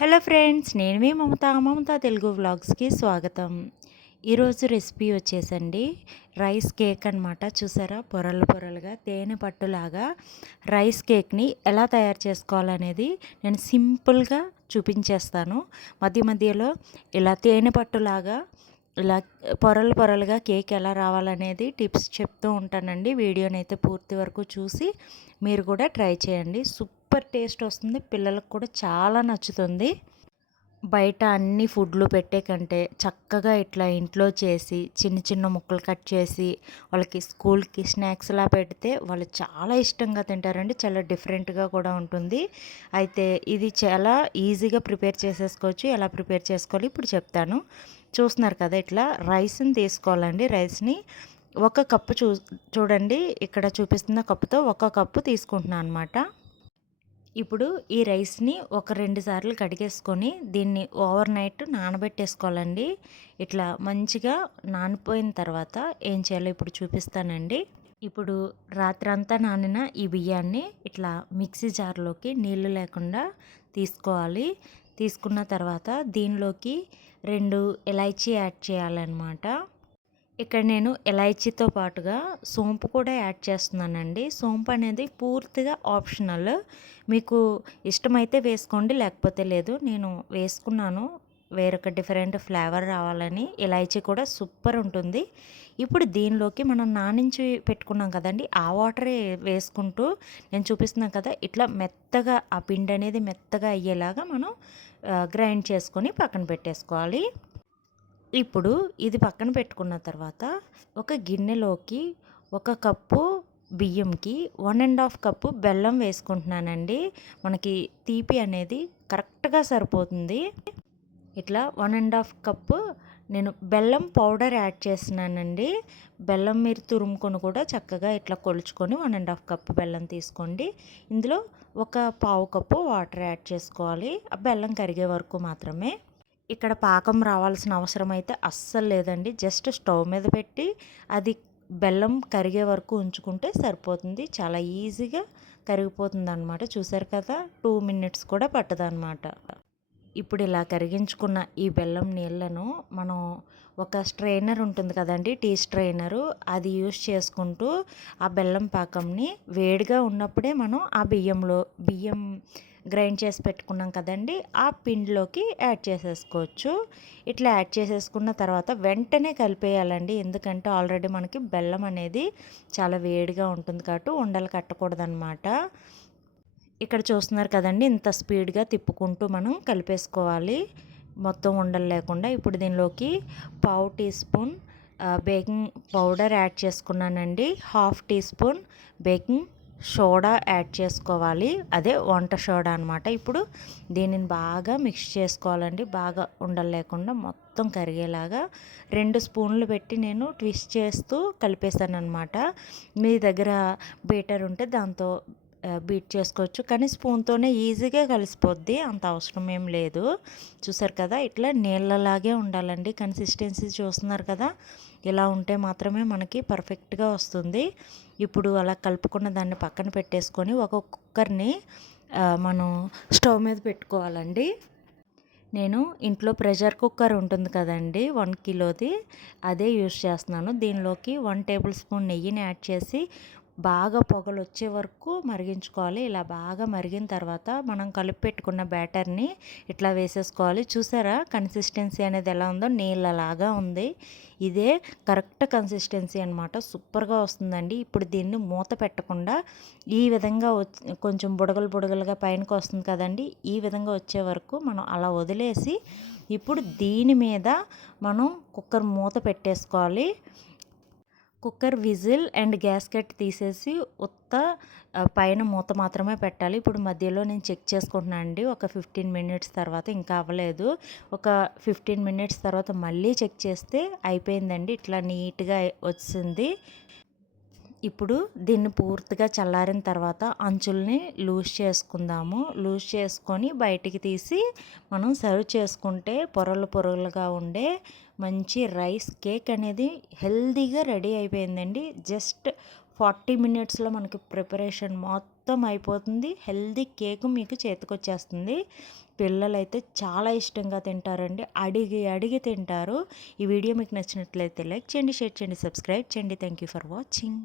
Hello friends నేను మీ మమత మమత తెలుగు వ్లాగ్స్కి స్వాగతం. ఈరోజు రెసిపీ వచ్చేసండి రైస్ కేక్ అనమాట చూసారా? పొరలు పొరలుగా తేనె పట్టులాగా రైస్ కేక్ని ఎలా తయారు చేసుకోవాలనేది నేను సింపుల్గా చూపించేస్తాను. మధ్య మధ్యలో ఇలా తేనె పట్టులాగా ఇలా పొరలు పొరలుగా కేక్ ఎలా రావాలనేది టిప్స్ చెప్తూ ఉంటానండి. వీడియోని అయితే పూర్తి వరకు చూసి మీరు కూడా ట్రై చేయండి. సూపర్ టేస్ట్ వస్తుంది. పిల్లలకు కూడా చాలా నచ్చుతుంది. బయట అన్ని ఫుడ్లు పెట్టే కంటే చక్కగా ఇట్లా ఇంట్లో చేసి చిన్న చిన్న ముక్కలు కట్ చేసి వాళ్ళకి స్కూల్కి స్నాక్స్లా పెడితే వాళ్ళు చాలా ఇష్టంగా తింటారండి. చాలా డిఫరెంట్గా కూడా ఉంటుంది. అయితే ఇది చాలా ఈజీగా ప్రిపేర్ చేసేసుకోవచ్చు. ఎలా ప్రిపేర్ చేసుకోవాలి ఇప్పుడు చెప్తాను. చూస్తున్నారు కదా ఇట్లా రైస్ని తీసుకోవాలండి. రైస్ని ఒక కప్పు చూ చూడండి ఇక్కడ చూపిస్తున్న కప్పుతో ఒక కప్పు తీసుకుంటున్నాను అనమాట ఇప్పుడు ఈ రైస్ని ఒక రెండు సార్లు కడిగేసుకొని దీన్ని ఓవర్ నైట్ నానబెట్టేసుకోవాలండి. ఇట్లా మంచిగా నానిపోయిన తర్వాత ఏం చేయాలో ఇప్పుడు చూపిస్తానండి. ఇప్పుడు రాత్రంతా నానిన ఈ బియ్యాన్ని ఇట్లా మిక్సీ జార్లోకి నీళ్ళు లేకుండా తీసుకోవాలి. తీసుకున్న తర్వాత దీనిలోకి రెండు ఎలైచీ యాడ్ చేయాలన్నమాట. ఇక్కడ నేను ఎలైచీతో పాటుగా సోంపు కూడా యాడ్ చేస్తున్నానండి. సోంపు అనేది పూర్తిగా ఆప్షనల్. మీకు ఇష్టమైతే వేసుకోండి లేకపోతే లేదు నేను వేసుకున్నాను. వేరొక డిఫరెంట్ ఫ్లేవర్ రావాలని ఇలాచీ కూడా సూపర్ ఉంటుంది. ఇప్పుడు దీనిలోకి మనం నానించి పెట్టుకున్నాం కదండి ఆ వాటరే వేసుకుంటూ నేను చూపిస్తున్నాను కదా ఇట్లా మెత్తగా ఆ పిండి అనేది మెత్తగా అయ్యేలాగా మనం గ్రైండ్ చేసుకొని పక్కన పెట్టేసుకోవాలి. ఇప్పుడు ఇది పక్కన పెట్టుకున్న తర్వాత ఒక గిన్నెలోకి ఒక కప్పు బియ్యంకి వన్ అండ్ హాఫ్ కప్పు బెల్లం వేసుకుంటున్నానండి. మనకి తీపి అనేది కరెక్ట్గా సరిపోతుంది. ఇట్లా వన్ అండ్ హాఫ్ కప్పు నేను బెల్లం పౌడర్ యాడ్ చేస్తున్నానండి. బెల్లం మీరు తురుముకొని కూడా చక్కగా ఇట్లా కొలుచుకొని వన్ అండ్ హాఫ్ కప్పు బెల్లం తీసుకోండి. ఇందులో ఒక పావు కప్పు వాటర్ యాడ్ చేసుకోవాలి. ఆ బెల్లం కరిగే వరకు మాత్రమే. ఇక్కడ పాకం రావాల్సిన అవసరం అయితే అస్సలు లేదండి. జస్ట్ స్టవ్ మీద పెట్టి అది బెల్లం కరిగే వరకు ఉంచుకుంటే సరిపోతుంది. చాలా ఈజీగా కరిగిపోతుంది అనమాట చూసారు కదా? టూ మినిట్స్ కూడా పట్టదనమాట ఇప్పుడు ఇలా కరిగించుకున్న ఈ బెల్లం నీళ్ళను మనం ఒక స్ట్రైనర్ ఉంటుంది కదండి టీ స్ట్రైనరు అది యూస్ చేసుకుంటూ ఆ బెల్లం పాకంని వేడిగా ఉన్నప్పుడే మనం ఆ బియ్యంలో బియ్యం గ్రైండ్ చేసి పెట్టుకున్నాం కదండి ఆ పిండిలోకి యాడ్ చేసేసుకోవచ్చు. ఇట్లా యాడ్ చేసేసుకున్న తర్వాత వెంటనే కలిపేయాలండి ఎందుకంటే ఆల్రెడీ మనకి బెల్లం అనేది చాలా వేడిగా ఉంటుంది కాబట్టి ఉండలు కట్టకూడదనమాట ఇక్కడ చూస్తున్నారు కదండి ఇంత స్పీడ్గా తిప్పుకుంటూ మనం కలిపేసుకోవాలి. మొత్తం ఉండలు లేకుండా ఇప్పుడు దీనిలోకి పావు teaspoon baking powder add చేసుకున్నానండి. Half teaspoon baking soda add చేసుకోవాలి. అదే వంట సోడా అనమాట ఇప్పుడు దీనిని బాగా మిక్స్ చేసుకోవాలండి. బాగా ఉండలు లేకుండా మొత్తం కరిగేలాగా రెండు స్పూన్లు పెట్టి నేను ట్విస్ట్ చేస్తూ కలిపేశాను అనమాట మీ దగ్గర బీటర్ ఉంటే దాంతో బీట్ చేసుకోవచ్చు. కానీ స్పూన్తోనే ఈజీగా కలిసిపోద్ది. అంత అవసరం ఏం లేదు. చూసారు కదా ఇట్లా నీళ్ళలాగే ఉండాలండి. కన్సిస్టెన్సీ చూస్తున్నారు కదా ఇలా ఉంటే మాత్రమే మనకి పర్ఫెక్ట్గా వస్తుంది. ఇప్పుడు అలా కలుపుకున్న దాన్ని పక్కన పెట్టేసుకొని ఒక కుక్కర్ని మనం స్టవ్ మీద పెట్టుకోవాలండి. నేను ఇంట్లో ప్రెషర్ కుక్కర్ ఉంటుంది కదండి వన్ కిలోది అదే యూస్ చేస్తున్నాను. దీనిలోకి వన్ టేబుల్ స్పూన్ నెయ్యిని యాడ్ చేసి బాగా పొగలు వచ్చే వరకు మరిగించుకోవాలి. ఇలా బాగా మరిగిన తర్వాత మనం కలిపి పెట్టుకున్న బ్యాటర్ని ఇట్లా వేసేసుకోవాలి. చూసారా? కన్సిస్టెన్సీ అనేది ఎలా ఉందో? నీళ్ళలాగా ఉంది. ఇదే కరెక్ట్ కన్సిస్టెన్సీ అనమాట సూపర్గా వస్తుందండి. ఇప్పుడు దీన్ని మూత పెట్టకుండా ఈ విధంగా కొంచెం బుడగలు బుడగలుగా పైనకి వస్తుంది కదండి. ఈ విధంగా వచ్చే వరకు మనం అలా వదిలేసి ఇప్పుడు దీని మీద మనం కుక్కర్ మూత పెట్టేసుకోవాలి. కుక్కర్ విజిల్ అండ్ గ్యాస్కెట్ తీసేసి ఉత్త పైన మూత మాత్రమే పెట్టాలి. ఇప్పుడు మధ్యలో నేను చెక్ చేసుకుంటున్నాను అండి. ఒక ఫిఫ్టీన్ మినిట్స్ తర్వాత ఇంకా అవ్వలేదు. ఒక ఫిఫ్టీన్ మినిట్స్ తర్వాత మళ్ళీ చెక్ చేస్తే అయిపోయిందండి. ఇట్లా నీట్గా వచ్చింది. ఇప్పుడు దీన్ని పూర్తిగా చల్లారిన తర్వాత అంచుల్ని లూజ్ చేసుకుందాము. లూజ్ చేసుకొని బయటికి తీసి మనం సర్వ్ చేసుకుంటే పొరలు పొరలుగా ఉండే మంచి రైస్ కేక్ అనేది హెల్దీగా రెడీ అయిపోయిందండి. జస్ట్ ఫార్టీ మినిట్స్లో మనకి ప్రిపరేషన్ మొత్తం అయిపోతుంది. హెల్దీ కేక్ మీకు చేతికొచ్చేస్తుంది. పిల్లలైతే చాలా ఇష్టంగా తింటారండి. అడిగి అడిగి తింటారు. ఈ వీడియో మీకు నచ్చినట్లయితే లైక్ చేయండి షేర్ చేయండి సబ్స్క్రైబ్ చేయండి. Thank you for watching.